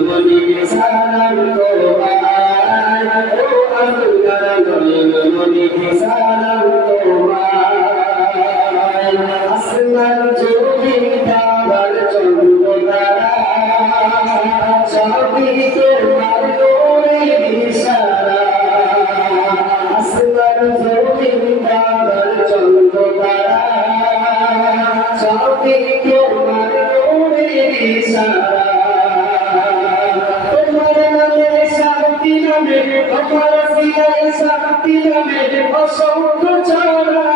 মনি সালাম তোমায় ও আল্লাহর জলিল মনি সালাম তোমায় আসমান জমিন পাহাড় চন্দ্র তারা সবই তোমার নূরের ইশারা আসমান জমিন পাহাড় চন্দ্র তারা সবই তোমার নূরের ইশারা তোমার নামে শান্তি নামে তোমার সিনায় শান্তি নামে অসংখ্য ছড়া